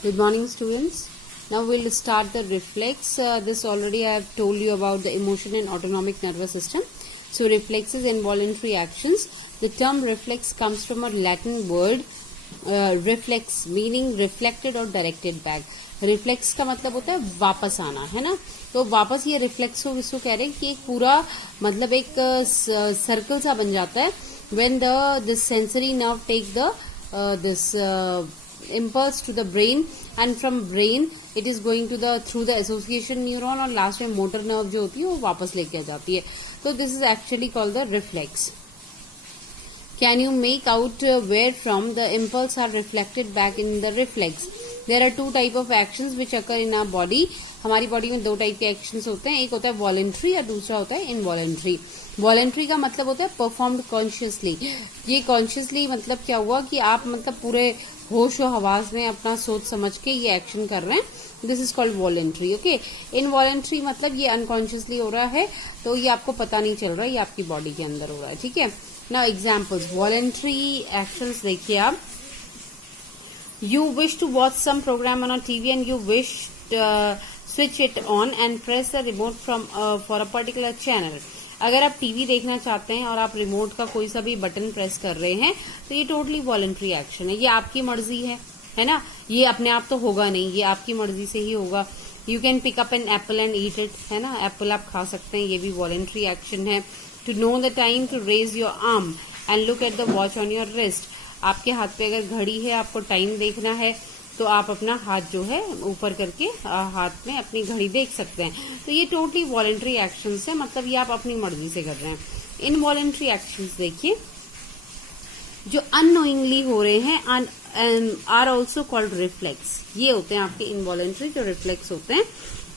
Good morning, students. Now we'll start the reflex. This already I have told you about the emotion and autonomic nervous system. So reflexes, involuntary actions. The term reflex comes from a Latin word reflex, meaning reflected or directed back. Reflex का मतलब होता है वापस आना, है ना. तो वापस ये रिफ्लेक्स को इसको कह रहे हैं कि एक पूरा मतलब एक सर्कल सा बन जाता है when this sensory nerve take this impulse to the brain, and from brain it is going to through the association neuron और लास्ट में मोटर नर्व जो होती है वो वापस लेके आ जाती है. तो this is actually called the reflex. Can you make out where from the impulse are reflected back in the reflex? There are two type of actions which occur in our body. हमारी body में दो type के actions होते हैं, एक होता है voluntary और दूसरा होता है इनवॉलेंट्री. वॉलेंट्री का मतलब होता है परफॉर्म्ड कॉन्शियसली. ये कॉन्शियसली मतलब क्या हुआ कि आप मतलब पूरे होश और हवास में अपना सोच समझ के ये एक्शन कर रहे हैं. This is called voluntary. Okay. Involuntary मतलब ये अनकॉन्शियसली हो रहा है, तो ये आपको पता नहीं चल रहा है, ये आपकी बॉडी के अंदर हो रहा है. ठीक है. Now examples. Voluntary actions देखिए आप. You wish to watch some program on a TV and you wish switch it on and press the remote from for a particular channel. अगर आप टीवी देखना चाहते हैं और आप रिमोट का कोई सा भी बटन प्रेस कर रहे हैं तो ये टोटली वॉलंटरी एक्शन है. ये आपकी मर्जी है ना. ये अपने आप तो होगा नहीं, ये आपकी मर्जी से ही होगा. You can pick up an apple and eat it, है ना. एप्पल आप खा सकते हैं, ये भी वॉलंटरी एक्शन है. To know the time, to raise your arm and look at the watch on your wrist. आपके हाथ पे अगर घड़ी है, आपको टाइम देखना है, तो आप अपना हाथ जो है ऊपर करके हाथ में अपनी घड़ी देख सकते हैं. तो ये टोटली वॉलंटरी एक्शंस है, मतलब ये आप अपनी मर्जी से कर रहे हैं. इनवॉलंटरी एक्शंस देखिए जो अननोइंगली हो रहे हैं आर ऑल्सो कॉल्ड रिफ्लेक्स. ये होते हैं आपके इनवॉलंटरी जो रिफ्लेक्स होते हैं.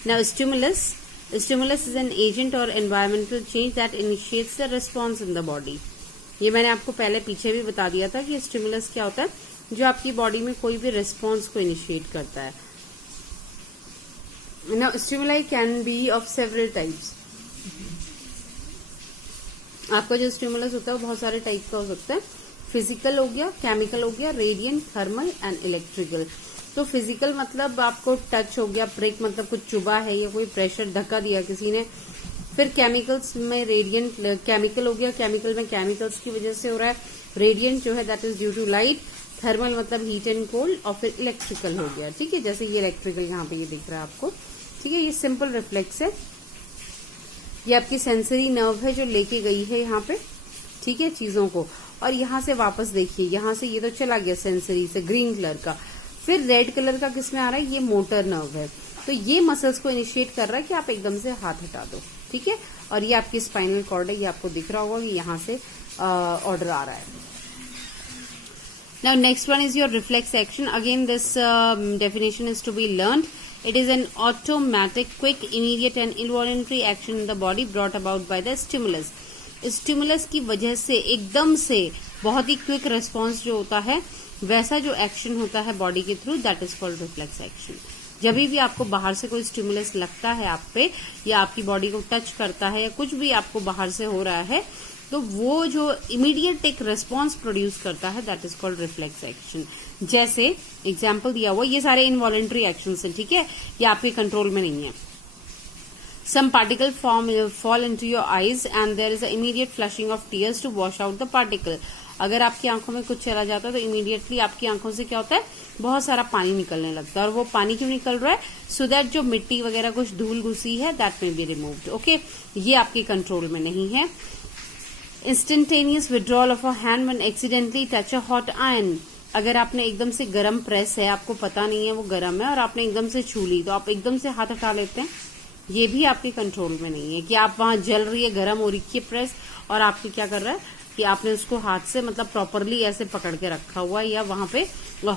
Now stimulus. Stimulus is an agent or environmental change that initiates the response in the body. ये मैंने आपको पहले पीछे भी बता दिया था कि स्टिमुलस क्या होता है, जो आपकी बॉडी में कोई भी रिस्पॉन्स को इनिशिएट करता है. Now stimuli can be of several types. आपका जो स्टिमुलस होता है वो बहुत सारे टाइप का हो सकता है. फिजिकल हो गया, केमिकल हो गया, रेडियंट, थर्मल एंड इलेक्ट्रिकल. तो फिजिकल मतलब आपको टच हो गया, प्रिक मतलब कुछ चुभा है या कोई प्रेशर धक्का दिया किसी ने. फिर केमिकल्स में रेडियंट केमिकल हो गया, केमिकल में केमिकल्स की वजह से हो रहा है. रेडियंट जो है that is due to light. Thermal मतलब हीट एंड कोल्ड. और फिर इलेक्ट्रिकल हो गया. ठीक है, जैसे ये इलेक्ट्रिकल यहाँ पे ये दिख रहा है आपको. ठीक है, ये सिंपल रिफ्लेक्स है. ये आपकी सेंसरी नर्व है जो लेके गई है यहाँ पे, ठीक है, चीजों को. और यहाँ से वापस देखिए, यहाँ से ये तो चला गया सेंसरी से ग्रीन कलर का. फिर रेड कलर का किस में आ रहा है, ये मोटर नर्व है. तो ये मसल्स को इनिशिएट कर रहा है कि आप एकदम से हाथ हटा दो. ठीक है. और ये आपकी स्पाइनल कॉर्ड है, ये आपको दिख रहा होगा कि यहाँ से ऑर्डर आ रहा है. Now next one is your reflex action. Again this definition is to be learned. It is an automatic, quick, immediate and involuntary action in the body brought about by the stimulus. Stimulus की वजह से एकदम से बहुत ही quick response जो होता है, वैसा जो एक्शन होता है बॉडी के through, that is called reflex action. जब भी आपको बाहर से कोई स्टिमुलस लगता है आप पे, या आपकी बॉडी को टच करता है, या कुछ भी आपको बाहर से हो रहा है, तो वो जो इमीडिएट एक रिस्पॉन्स प्रोड्यूस करता है, that is called reflex action. जैसे एग्जाम्पल दिया हुआ, ये सारे इनवॉलंटरी एक्शन है. ठीक है, ये आपके कंट्रोल में नहीं है. Some particle fall into your eyes and there is an immediate flushing of tears to wash out the particle. अगर आपकी आंखों में कुछ चला जाता है तो इमीडिएटली आपकी आंखों से क्या होता है, बहुत सारा पानी निकलने लगता है. और वो पानी क्यों निकल रहा है, सो दैट जो मिट्टी वगैरह कुछ धूल घुसी है दैट में बी रिमूव्ड. ओके, ये आपके कंट्रोल में नहीं है. Instantaneous withdrawal of a hand when accidentally touch a hot iron. अगर आपने एकदम से गर्म प्रेस है, आपको पता नहीं है वो गर्म है, और आपने एकदम से छू ली, तो आप एकदम से हाथ हटा लेते हैं. ये भी आपके कंट्रोल में नहीं है कि आप वहां जल रही है, गर्म हो रही है प्रेस, और आपके क्या कर रहा है कि आपने उसको हाथ से मतलब प्रॉपरली ऐसे पकड़ के रखा हुआ है, या वहां पे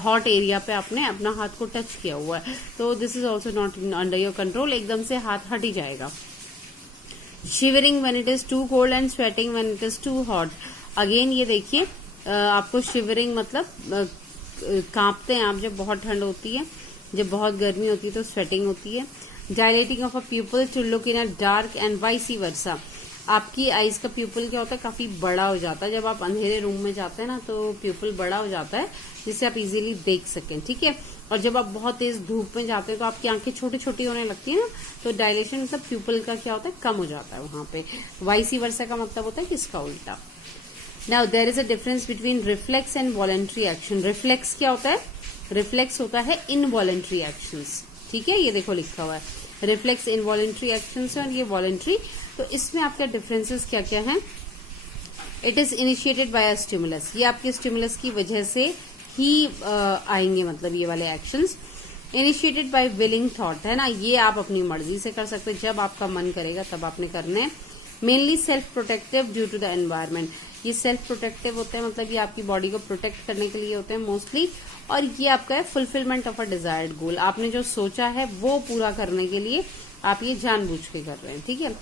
हॉट एरिया पे आपने अपना हाथ को टच किया हुआ है. तो this is also not under your control. एकदम से हाथ हट ही जाएगा. Shivering when it is too cold and sweating when it is too hot. Again ये देखिए, आपको शिवरिंग मतलब कांपते हैं आप जब बहुत ठंड होती है, जब बहुत गर्मी होती है तो स्वेटिंग होती है. Dilating of a pupil to look in a dark and vice versa. आपकी आईज का प्यूपल क्या होता है, काफी बड़ा हो जाता है। जब आप अंधेरे रूम में जाते हैं ना तो प्यूपल बड़ा हो जाता है जिससे आप इजीली देख सकें, ठीक है। और जब आप बहुत तेज धूप में जाते हैं तो आपकी आंखें छोटी छोटी होने लगती है ना, तो डायलेशन मतलब प्यूपल का क्या होता है, कम हो जाता है वहां पे। वाइसी वर्सा का मतलब होता है कि इसका उल्टा। Now there is a difference between reflex and voluntary action. Reflex क्या होता है, रिफ्लेक्स होता है इनवॉलंटरी एक्शंस, ठीक है, ये देखो लिखा हुआ है रिफ्लेक्स इनवॉलंटरी एक्शंस और ये वॉलंटरी। तो इसमें आपका डिफरेंसेस क्या क्या है। It is initiated by a stimulus, ये आपके स्टिमुलस की वजह से ही आएंगे, मतलब ये वाले actions. Initiated by willing thought है ना, ये आप अपनी मर्जी से कर सकते हैं, जब आपका मन करेगा तब आपने करने हैं। Mainly self protective due to the environment, ये सेल्फ प्रोटेक्टिव होते हैं, मतलब ये आपकी बॉडी को प्रोटेक्ट करने के लिए होते हैं मोस्टली। और ये आपका है फुलफिलमेंट ऑफ अ डिजायर्ड गोल, आपने जो सोचा है वो पूरा करने के लिए आप ये जानबूझ के कर रहे हैं, ठीक है।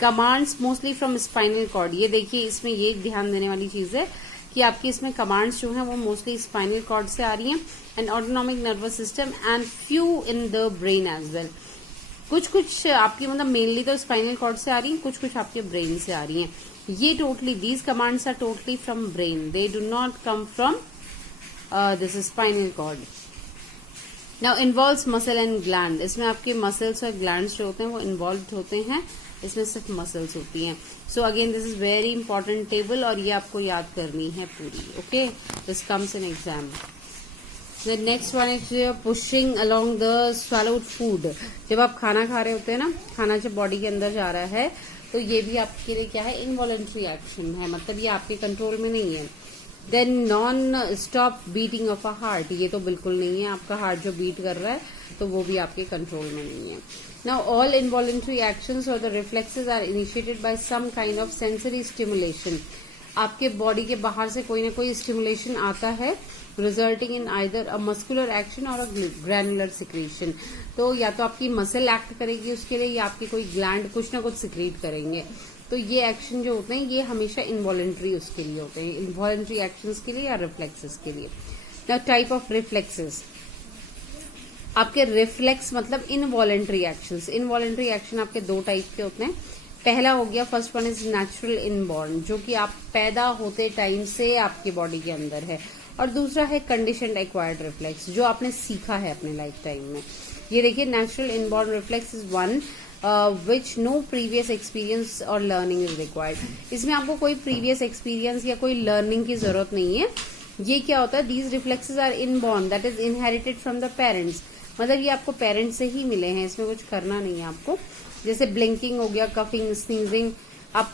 Commands mostly from spinal cord, ये देखिए इसमें ये ध्यान देने वाली चीज है कि आपकी इसमें कमांड्स जो हैं वो मोस्टली स्पाइनल कॉर्ड से आ रही हैं, and autonomic nervous system and few in the brain as well. कुछ आपकी मतलब मेनली तो स्पाइनल कॉर्ड से आ रही हैं, कुछ आपके ब्रेन से आ रही हैं। ये totally these commands are totally from brain, they do not come from this spinal cord. Now involves muscle and gland, इसमें आपके मसल्स और ग्लैंड्स जो होते हैं वो इन्वॉल्व होते हैं, इसमें सिर्फ मसल्स होती हैं। So again this is very important table और ये आपको याद करनी है पूरी, okay, this comes in exam. The next one is pushing along the swallowed food, जब आप खाना खा रहे होते हैं ना, खाना जब बॉडी के अंदर जा रहा है तो ये भी आपके लिए क्या है, इनवॉलंटरी एक्शन है, मतलब ये आपके कंट्रोल में नहीं है। Then non stop beating of a heart, ये तो बिल्कुल नहीं है, आपका हार्ट जो बीट कर रहा है तो वो भी आपके कंट्रोल में नहीं है। नाउ ऑल इनवॉलंटरी एक्शंस और the reflexes are initiated by some kind of sensory stimulation, आपके बॉडी के बाहर से कोई ना कोई स्टिमुलेशन आता है, resulting in either a muscular action और अ ग्रैनुलर सिक्रीशन। तो या तो आपकी मसल एक्ट करेगी उसके लिए, या आपकी कोई ग्लैंड कुछ ना कुछ सिक्रीट करेंगे। तो ये एक्शन जो होते हैं ये हमेशा इनवॉलंटरी उसके लिए होते हैं, इनवॉलंटरी एक्शंस के लिए या रिफ्लेक्सेस के लिए। नाउ टाइप ऑफ रिफ्लेक्सेस, आपके रिफ्लेक्स मतलब इनवॉलंटरी एक्शंस। इनवॉलंटरी एक्शन आपके दो टाइप के होते हैं। पहला हो गया, first one is natural inborn, जो कि आप पैदा होते टाइम से आपकी बॉडी के अंदर है, और दूसरा है कंडीशनड एक्वायर्ड रिफ्लेक्स, जो आपने सीखा है अपने लाइफ टाइम में। ये देखिए natural inborn reflex is one which no previous experience और लर्निंग इज रिक्वायर्ड, इसमें आपको कोई प्रीवियस एक्सपीरियंस या कोई लर्निंग की जरूरत नहीं है। ये क्या होता है, these reflexes are inborn that is inherited from the parents, मतलब ये आपको पेरेंट्स से ही मिले हैं, इसमें कुछ करना नहीं है आपको। जैसे ब्लिंकिंग हो गया, कफिंग, स्नीजिंग, आप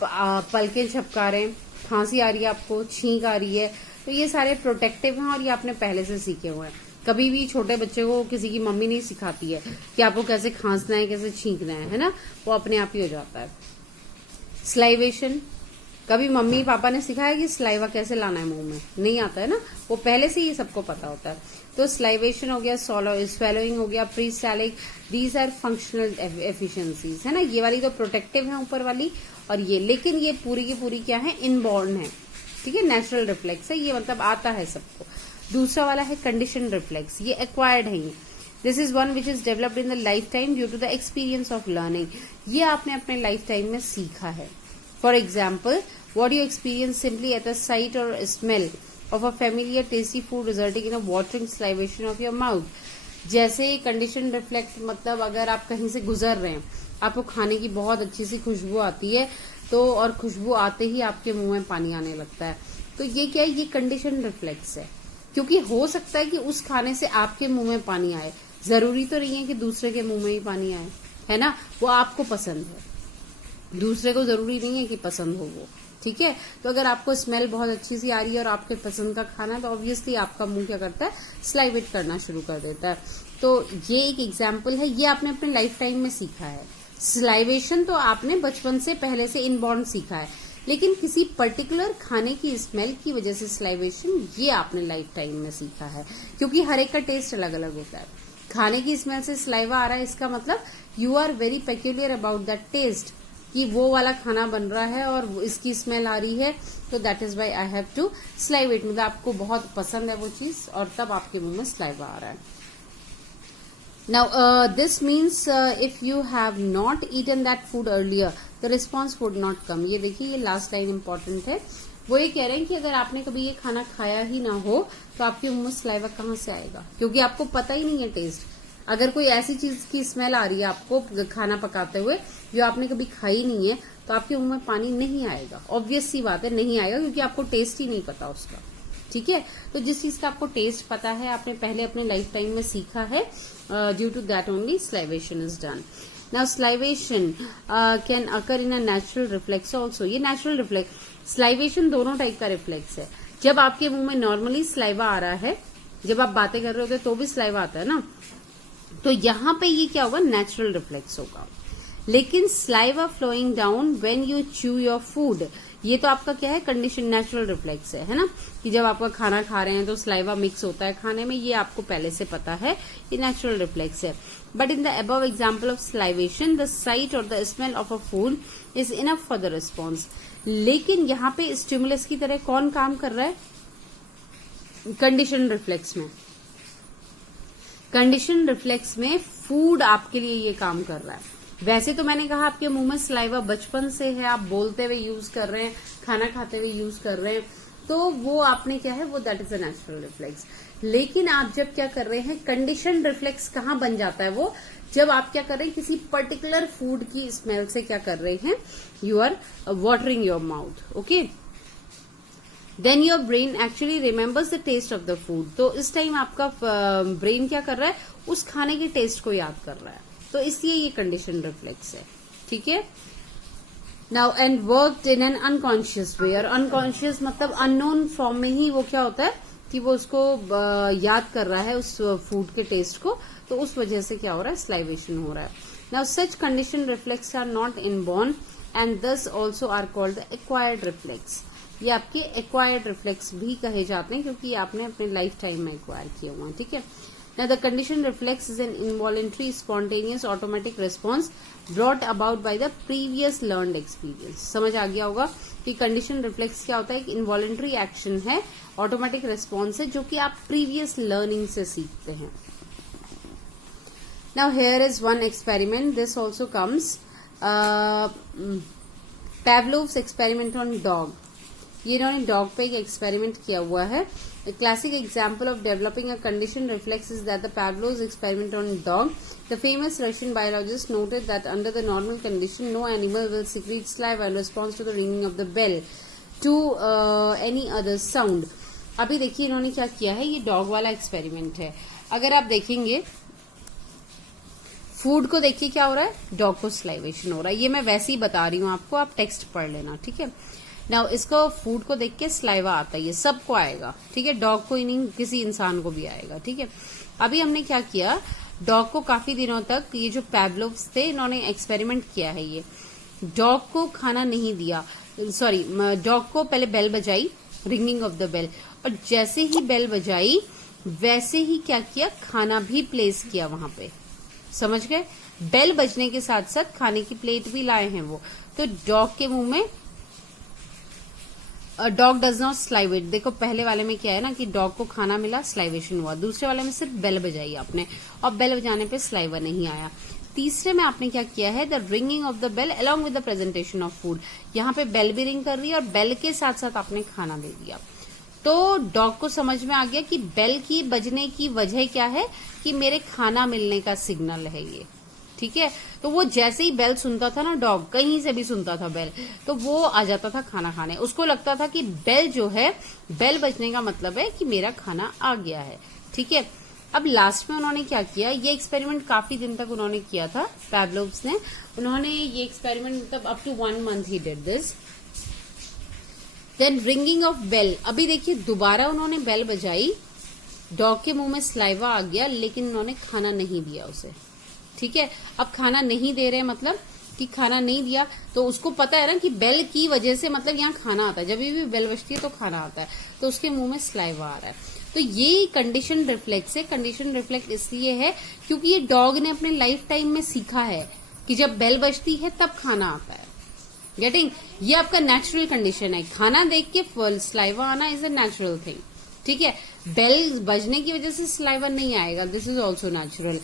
पलकें झपका रहे हैं, खांसी आ रही है आपको, छींक आ रही है, तो ये सारे प्रोटेक्टिव हैं और ये आपने पहले से सीखे हुए हैं। कभी भी छोटे बच्चे को किसी की मम्मी नहीं सिखाती है कि आपको कैसे खांसना है, कैसे छींकना है ना, वो अपने आप ही हो जाता है। स्लाइवेशन, कभी मम्मी पापा ने सिखाया कि स्लाइवा कैसे लाना है मुंह में, नहीं आता है ना, वो पहले से ही सबको पता होता है। तो स्लाइवेशन हो गया, स्वेलोइंग हो गया, प्री सैलिक, दीज आर फंक्शनल एफिशिएंसीज है ना, ये वाली तो प्रोटेक्टिव है ऊपर वाली, और ये लेकिन ये पूरी की पूरी क्या है, इनबॉर्न है, ठीक है, नेचुरल रिफ्लेक्स है, ये मतलब आता है सबको। दूसरा वाला है कंडीशन रिफ्लेक्स, ये एक्वायर्ड है। This is one which is developed in the life time due to the experience of learning, ये आपने अपने लाइफ टाइम में सीखा है। For example, what you experience simply at the sight or smell of a familiar tasty food resulting in a watering salivation of your mouth. जैसे condition reflect मतलब अगर आप कहीं से गुजर रहे हैं, आपको खाने की बहुत अच्छी सी खुशबू आती है, तो और खुशबू आते ही आपके मुंह में पानी आने लगता है, तो ये क्या है, ये कंडीशन रिफ्लेक्स है। क्योंकि हो सकता है कि उस खाने से आपके मुंह में पानी आए, जरूरी तो नहीं है कि दूसरे के मुंह में ही पानी आए, है ना, वो आपको पसंद है, दूसरे को जरूरी नहीं है कि पसंद हो वो, ठीक है। तो अगर आपको स्मेल बहुत अच्छी सी आ रही है और आपके पसंद का खाना है, तो ऑब्वियसली आपका मुंह क्या करता है, स्लाइवेट करना शुरू कर देता है। तो ये एक एग्जाम्पल है, ये आपने अपने लाइफ टाइम में सीखा है। स्लाइवेशन तो आपने बचपन से पहले से इनबॉर्न सीखा है, लेकिन किसी पर्टिकुलर खाने की स्मेल की वजह से स्लाइवेशन ये आपने लाइफ टाइम में सीखा है, क्योंकि हर एक का टेस्ट अलग अलग होता है। खाने की स्मेल से स्लाइवा आ रहा है, इसका मतलब you are very peculiar about that taste, कि वो वाला खाना बन रहा है और इसकी स्मेल आ रही है, तो that is why I have to salivate, मतलब आपको बहुत पसंद है वो चीज और तब आपके मुंह में स्लाइवा आ रहा है। Now this means if you have not eaten that food earlier the response would not come. ये देखिए, ये लास्ट लाइन इंपॉर्टेंट है। वो ये कह रहे हैं कि अगर आपने कभी ये खाना खाया ही ना हो तो आपके मुंह में सलाइवा कहाँ से आएगा, क्योंकि आपको पता ही नहीं है टेस्ट। अगर कोई ऐसी चीज की स्मेल आ रही है आपको खाना पकाते हुए जो आपने कभी खाई नहीं है, तो आपके मुंह में पानी नहीं आएगा। ऑब्वियस सी बात है, नहीं आएगा, क्योंकि आपको टेस्ट ही नहीं पता उसका। ठीक है, तो जिस चीज का आपको टेस्ट पता है, आपने पहले अपने लाइफ टाइम में सीखा है, due to that only salivation is done. Now salivation can occur in a natural reflex also. ये नेचुरल रिफ्लेक्स, स्लाइवेशन दोनों टाइप का रिफ्लेक्स है। जब आपके मुंह में नॉर्मली स्लाइवा आ रहा है, जब आप बातें कर रहे होते तो भी स्लाइवा आता है ना, तो यहां पे ये क्या होगा, नेचुरल रिफ्लेक्स होगा। लेकिन saliva flowing down when you chew your food, ये तो आपका क्या है, कंडीशन नेचुरल रिफ्लेक्स है ना, कि जब आप खाना खा रहे हैं तो स्लाइवा मिक्स होता है खाने में, ये आपको पहले से पता है, ये नेचुरल रिफ्लेक्स है। But in the above example of salivation the sight और the smell of a food is enough for the response. लेकिन यहाँ पे स्टिमुलस की तरह कौन काम कर रहा है, कंडीशन रिफ्लेक्स में। कंडीशन रिफ्लेक्स में फूड आपके लिए ये काम कर रहा है। वैसे तो मैंने कहा आपके मुंह में सलाइवा बचपन से है, आप बोलते हुए यूज कर रहे हैं, खाना खाते हुए यूज कर रहे हैं, तो वो आपने क्या है, वो that is a natural reflex. लेकिन आप जब क्या कर रहे हैं, कंडीशन रिफ्लेक्स कहाँ बन जाता है वो, जब आप क्या कर रहे हैं, किसी पर्टिकुलर फूड की स्मेल से क्या कर रहे हैं, you are watering your mouth, okay. Then your brain actually remembers the taste of the food. तो इस टाइम आपका ब्रेन क्या कर रहा है, उस खाने के टेस्ट को याद कर रहा है, तो इसलिए ये कंडीशन रिफ्लेक्स है। ठीक है, now and worked in an unconscious way. और अनकॉन्शियस मतलब अननोन फॉर्म में ही वो क्या होता है कि वो उसको याद कर रहा है उस फूड के टेस्ट को, तो उस वजह से क्या हो रहा है, स्लाइवेशन हो रहा है। Now such condition reflex are not inborn and thus also are called the acquired reflex. ये आपके एक्वायर्ड रिफ्लेक्स भी कहे जाते हैं, क्योंकि आपने अपने लाइफ टाइम में एक्वायर किया हुआ है। ठीक है, now the condition reflex is an involuntary spontaneous automatic response brought about by the previous learned experience। समझ आ गया होगा कि कंडीशन रिफ्लेक्स क्या होता है, एक इनवॉलेंट्री एक्शन है, ऑटोमेटिक रिस्पॉन्स है, जो कि आप प्रीवियस लर्निंग से सीखते हैं। now here is one experiment, this also comes Pavlov's experiment on dog। ये इन्होंने डॉग पे एक एक्सपेरिमेंट किया हुआ है। A classic example of developing a conditioned reflex is that the Pavlov's experiment on dog. The famous Russian biologist noted that under the normal condition, no animal will secrete saliva in response to the ringing of the bell to any other sound। अभी देखिए इन्होंने क्या किया है, ये dog वाला experiment है। अगर आप देखेंगे फूड को, देखिए क्या हो रहा है, डॉग को स्लाइवेशन हो रहा है। ये मैं वैसे ही बता रही हूँ आपको, आप टेक्स्ट पढ़ लेना। ठीक है, नाउ इसको फूड को देख के स्लाइवा आता है, ये सबको आएगा। ठीक है, डॉग को ही नहीं, किसी इंसान को भी आएगा। ठीक है, अभी हमने क्या किया, डॉग को काफी दिनों तक, ये जो पैवलोव्स थे इन्होंने एक्सपेरिमेंट किया है, ये डॉग को खाना नहीं दिया, सॉरी डॉग को पहले बेल बजाई, रिंगिंग ऑफ द बेल, और जैसे ही बेल बजाई वैसे ही क्या किया, खाना भी प्लेस किया वहां पे। समझ गए, बेल बजने के साथ साथ खाने की प्लेट भी लाए हैं वो। तो डॉग के मुंह में, डॉग डज नॉट स्लाइवेट। देखो पहले वाले में क्या है ना, कि डॉग को खाना मिला, स्लाइवेशन हुआ। दूसरे वाले में सिर्फ बेल बजाई आपने, और बेल बजाने पे स्लाइवा नहीं आया। तीसरे में आपने क्या किया है, the ringing of the bell along with the presentation of food. यहाँ पे बेल भी रिंग कर रही है और बेल के साथ साथ आपने खाना दे दिया। तो डॉग को समझ में आ गया कि बेल की बजने की वजह क्या है, कि मेरे खाना मिलने का सिग्नल है ये। ठीक है, तो वो जैसे ही बेल सुनता था ना, डॉग कहीं से भी सुनता था बेल, तो वो आ जाता था खाना खाने। उसको लगता था कि बेल जो है, बेल बजने का मतलब है कि मेरा खाना आ गया है। ठीक है, अब लास्ट में उन्होंने क्या किया, ये एक्सपेरिमेंट काफी दिन तक उन्होंने किया था पैवलोव्स ने। उन्होंने ये एक्सपेरिमेंट मतलब अप टू 1 month ही did this. Then ringing of bell, अभी देखिए दोबारा उन्होंने बेल बजाई, डॉग के मुंह में स्लाइवा आ गया, लेकिन उन्होंने खाना नहीं दिया उसे। ठीक है, अब खाना नहीं दे रहे मतलब कि खाना नहीं दिया, तो उसको पता है ना कि बेल की वजह से मतलब यहाँ खाना आता है, जब भी बेल बजती है तो खाना आता है, तो उसके मुंह में स्लाइवा आ रहा है। तो ये कंडीशन रिफ्लेक्स है। कंडीशन रिफ्लेक्स इसलिए है क्योंकि ये डॉग ने अपने लाइफ टाइम में सीखा है कि जब बेल बजती है तब खाना आता है। गेटिंग, ये आपका नेचुरल कंडीशन है। खाना देख के स्लाइवा आना इज अ नेचुरल थिंग। ठीक है, बेल बजने की वजह से स्लाइवा नहीं आएगा, this is also natural.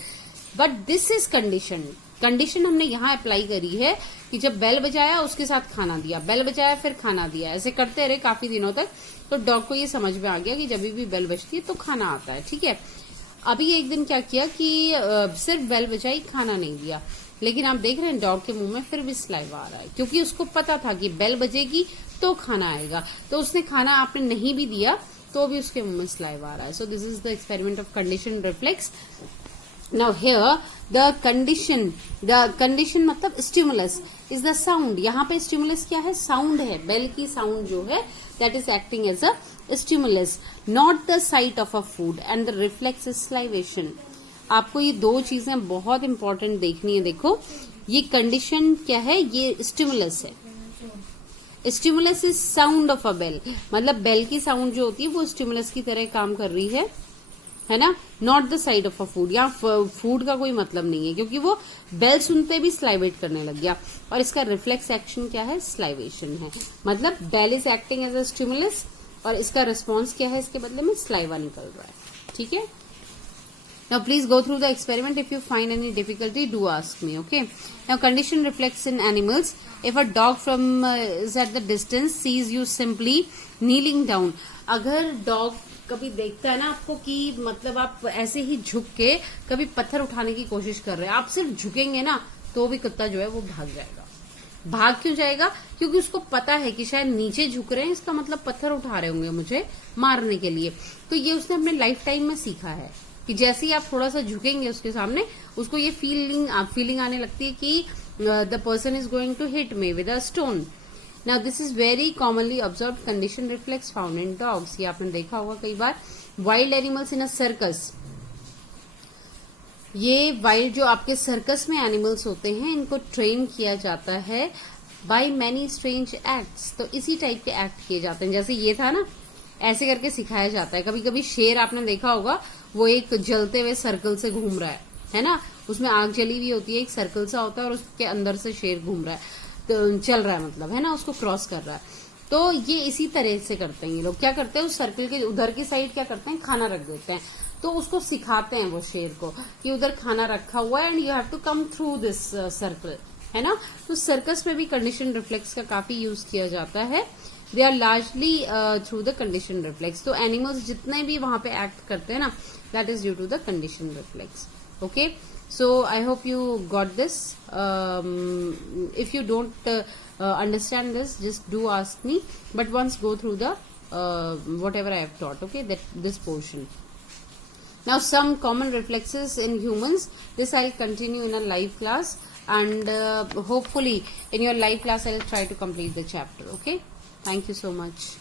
But this is condition. Condition हमने यहाँ अप्लाई करी है कि जब बेल बजाया उसके साथ खाना दिया, बेल बजाया फिर खाना दिया, ऐसे करते रहे काफी दिनों तक, तो डॉग को ये समझ में आ गया कि जब भी बेल बजती है तो खाना आता है। ठीक है, अभी एक दिन क्या किया कि सिर्फ बेल बजाई, खाना नहीं दिया, लेकिन आप देख रहे हैं डॉग के मुंह में फिर भी स्लाइवा आ रहा है, क्योंकि उसको पता था कि बेल बजेगी तो खाना आएगा। तो उसने खाना आपने नहीं भी दिया तो भी उसके मुंह में स्लाइवा आ रहा है। So this is the experiment of condition reflex. Now here the condition मतलब स्टिमुलस इज द साउंड। यहाँ पे स्टिमुलस क्या है? साउंड है, बेल की साउंड जो है that is acting as a stimulus, not the sight of a food, and the reflex is salivation. आपको ये दो चीजें बहुत इंपॉर्टेंट देखनी है। देखो ये कंडीशन क्या है? ये स्टिमुलस है। Stimulus is sound of a bell, मतलब बेल की साउंड जो होती है वो स्टिमुलस की तरह काम कर रही है ना। Not the side of a food, यहाँ फूड का कोई मतलब नहीं है, क्योंकि वो बेल सुनते भी स्लाइवेट करने लग गया। और इसका रिफ्लेक्स एक्शन क्या है? स्लाइवेशन है। मतलब bell is acting as a stimulus और इसका रिस्पॉन्स क्या है? इसके बदले में स्लाइवा निकल रहा है। ठीक है, now please go through the experiment. If you find any difficulty, do ask me. Okay, now condition reflex in animals. If a dog from is at the distance sees you simply kneeling down, अगर dog कभी देखता है ना आपको कि मतलब आप ऐसे ही झुक के कभी पत्थर उठाने की कोशिश कर रहे हैं, आप सिर्फ झुकेंगे ना तो भी कुत्ता जो है वो भाग जाएगा। भाग क्यों जाएगा? क्योंकि उसको पता है कि शायद नीचे झुक रहे हैं, इसका मतलब पत्थर उठा रहे होंगे मुझे मारने के लिए। तो ये उसने अपने लाइफ टाइम में सीखा है कि जैसे ही आप थोड़ा सा झुकेंगे उसके सामने, उसको ये फीलिंग आने लगती है कि the person is going to hit me with a stone. Now this is very commonly observe condition reflex found in dogs. ये आपने देखा होगा कई बार। Wild animals in a circus, ये वाइल्ड जो आपके सर्कस में एनिमल्स होते हैं इनको ट्रेन किया जाता है बाय मैनी स्ट्रेंज एक्ट्स। तो इसी टाइप के एक्ट किए जाते हैं, जैसे ये था ना, ऐसे करके सिखाया जाता है। कभी कभी शेर आपने देखा होगा, वो एक जलते हुए सर्कल से घूम रहा है ना, उसमें आग जली हुई होती है, एक सर्कल सा होता है और उसके अंदर से शेर घूम रहा है, तो चल रहा है मतलब, है ना, उसको क्रॉस कर रहा है। तो ये इसी तरह से करते हैं ये लोग। क्या करते हैं? उस सर्कल के उधर की साइड क्या करते हैं? खाना रख देते हैं। तो उसको सिखाते हैं वो शेर को कि उधर खाना रखा हुआ है and you have to come through this circle, है ना। तो सर्कस में भी कंडीशन रिफ्लेक्स का काफी यूज किया जाता है। They are largely through the condition reflex. तो एनिमल्स जितने भी वहां पे एक्ट करते हैं ना, that is due to the condition reflex. Okay, so I hope you got this. If you don't understand this, just do ask me, but once go through the whatever I have taught, okay, this portion. Now some common reflexes in humans, this I'll continue in a live class, and hopefully in your live class I'll try to complete the chapter. Okay, thank you so much.